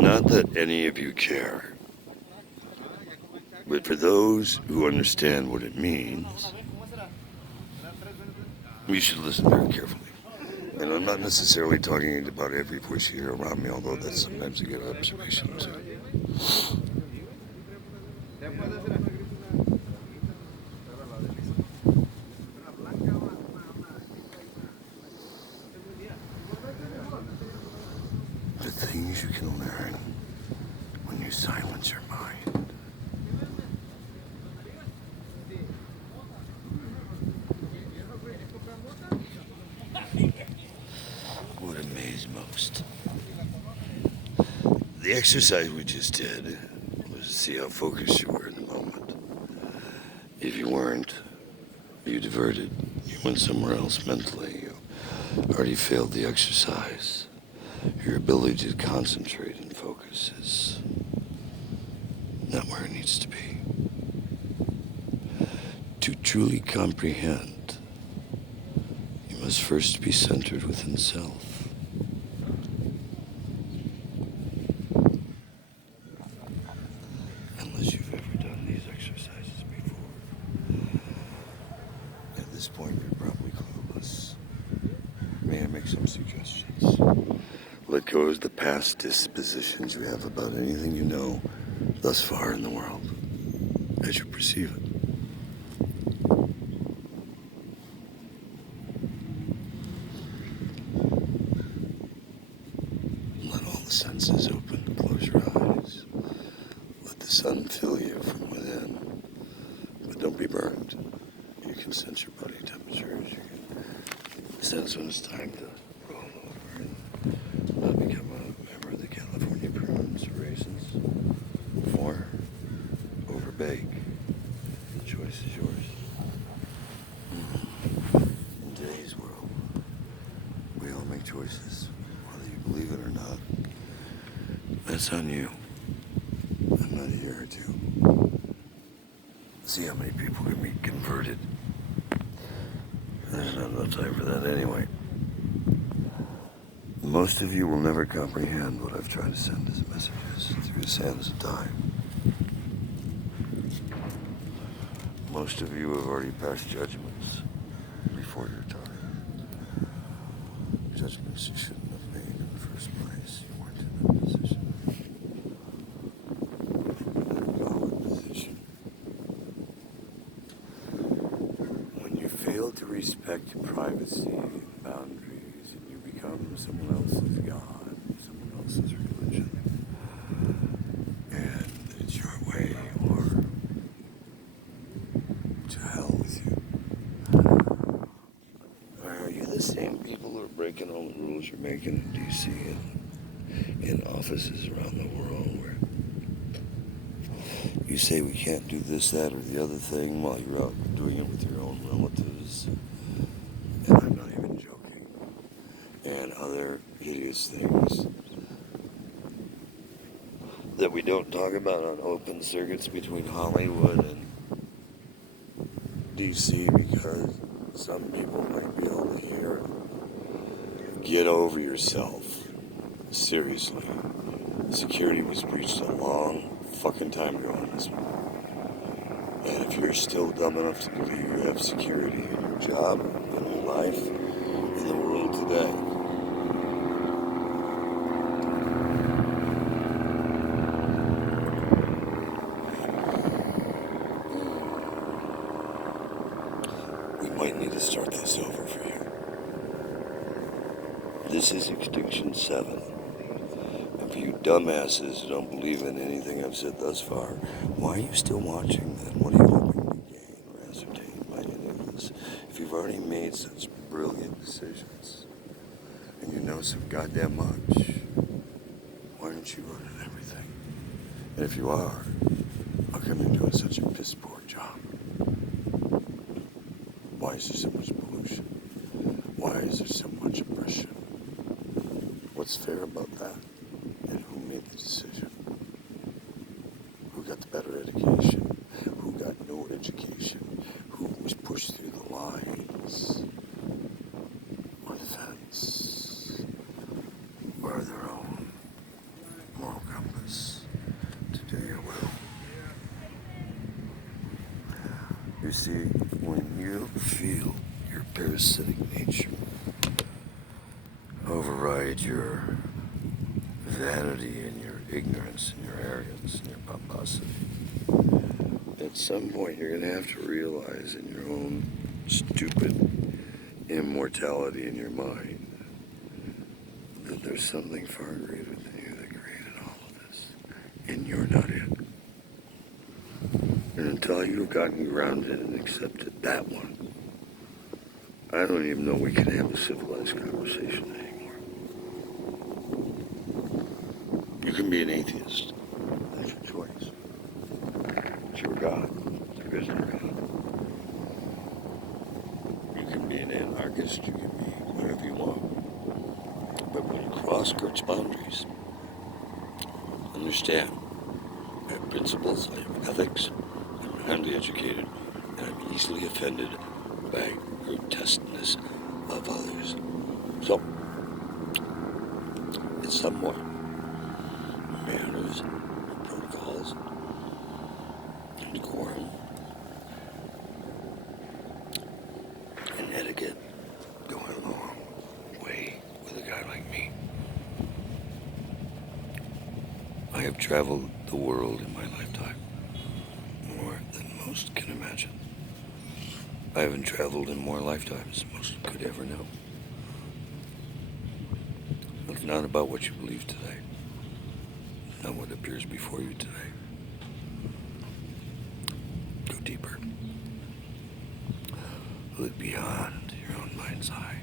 Not that any of you care, but for those who understand what it means, you should listen very carefully. And I'm not necessarily talking about every voice you hear around me, although that's sometimes a good observation too. The things you can learn when you silence your mind. What amazed most? The exercise we just did was to see how focused you were in the moment. If you weren't, you diverted. You went somewhere else mentally. You already failed the exercise. Your ability to concentrate and focus is not where it needs to be. To truly comprehend, you must first be centered within self. Unless you've ever done these exercises before. At this point, you're probably clueless. May I make some suggestions? Let go of the past dispositions you have about anything you know thus far in the world, as you perceive it. Let all the senses open. Close your eyes. Let the sun fill you from within. But don't be burned. You can sense your body temperatures. You can sense when it's time to roll over and not become a member of the California prunes or raisins. Or overbake. The choice is yours. In today's world, we all make choices, whether you believe it or not. That's on you. I'm not here to see how many people can be converted. There's not enough time for that anyway. Most of you will never comprehend what I've tried to send as messages through the sands of time. Most of you have already passed judgments before your time. Judgments you shouldn't have made in the first place. You weren't in that position. When you fail to respect your privacy and boundaries, and you become someone else's God, someone else's religion, and it's your way or to hell with you. Are you the same people who are breaking all the rules you're making in D.C. and in offices around the world where you say we can't do this, that, or the other thing while you're out doing it with your own relatives? And I'm not even joking. And other hideous things that we don't talk about on open circuits between Hollywood and D.C. because some people might be able to hear it. Get over yourself. Seriously. Security was breached a long fucking time ago on this one. And if you're still dumb enough to believe you have security in your job, in your life, in the world today, we might need to start this over for you. This is Extinction 7. And for you dumbasses who don't believe in anything I've said thus far, why are you still watching then? What are you hoping to gain or ascertain by any of this? If you've already made such brilliant decisions, and you know so goddamn much, why aren't you running everything? And if you are, how come you're doing such a piss poor job? Why is there so much pollution? Why is there so much oppression? What's fair about that? And who made the decision? Who got the better education? Who got no education? Who was pushed through the lines? Or the fence? Or their own moral compass to do your will. You see, when you feel your parasitic nature override your vanity and your ignorance and your arrogance and your pomposity, at some point you're going to have to realize in your own stupid immortality in your mind that there's something far greater than you that created all of this, and you're not it. And until you've gotten grounded and accepted that one, I don't even know we can have a civilized conversation anymore. You can be an atheist. That's your choice. It's your God. There is no God. You can be an anarchist. You can be whatever you want. But when you cross Kurt's boundaries, understand, I have principles, I have ethics, I'm highly educated, and I'm easily offended by grotesqueness of others. So, it's some more manners, protocols, and decorum, and etiquette going a long way with a guy like me. I have traveled the world in my lifetime, more than most can imagine. I haven't traveled in more lifetimes than most could ever know. It's not about what you believe today, not what appears before you today. Go deeper. Look beyond your own mind's eye.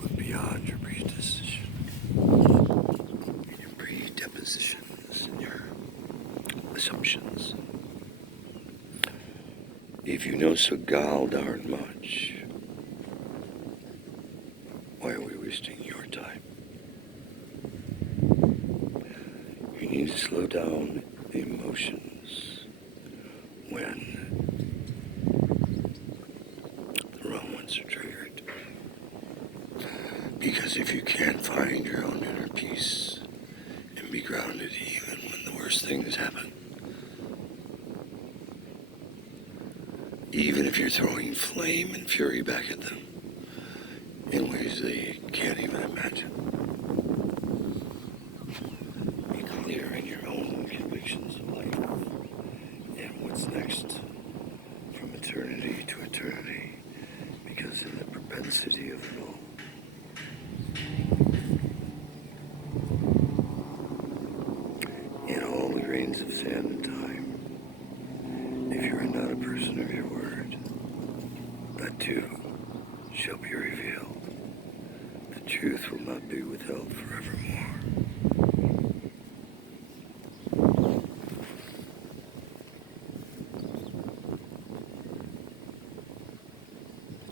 Look beyond your predisposition, your predepositions, and your assumptions. If you know so gall darn much, why are we wasting your time? You need to slow down the emotions when the wrong ones are triggered. Because if you can't find your own inner peace and be grounded even when the worst things happen, even if you're throwing flame and fury back at them in ways they can't even imagine, be clear in your own convictions of life and what's next from eternity to eternity, because in the propensity of it all, in all the grains of sand and time, if you are not a person of your word, that too shall be revealed. The truth will not be withheld forevermore.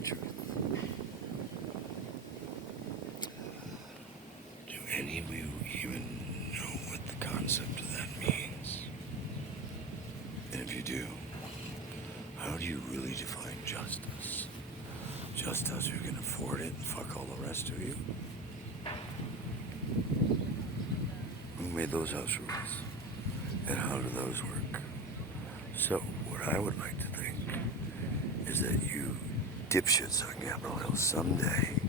Truth. Do any of you even know what the concept of that means? And if you do, how do you really define justice? Just as you can afford it and fuck all the rest of you? Who made those house rules? And how do those work? So, what I would like to think is that you dipshits on Capitol Hill someday,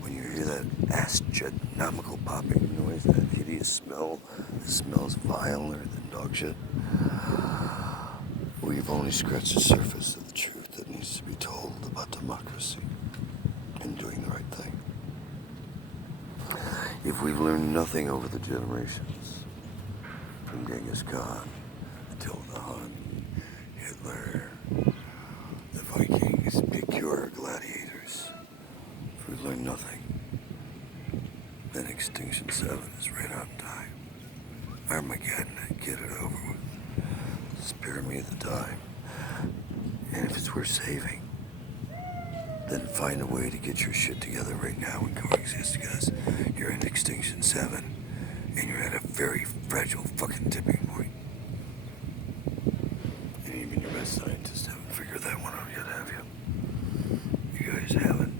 when you hear that astronomical popping noise, that hideous smell that smells viler than dog shit, we've only scratched the surface of the truth that needs to be told about democracy and doing the right thing. If we've learned nothing over the generations, from Genghis Khan, Attila the Hun, Hitler, the Vikings, pure gladiators, if we've learned nothing, then Extinction 7 is right on time. Armageddon, get it over with. Spare me the time. And if it's worth saving, then find a way to get your shit together right now and coexist, because you're in Extinction 7 and you're at a very fragile fucking tipping point. And even your best scientists haven't figured that one out yet, have you? You guys haven't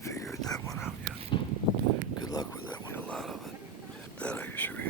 figured that one out yet. Good luck with that one, a lot of it. picture here.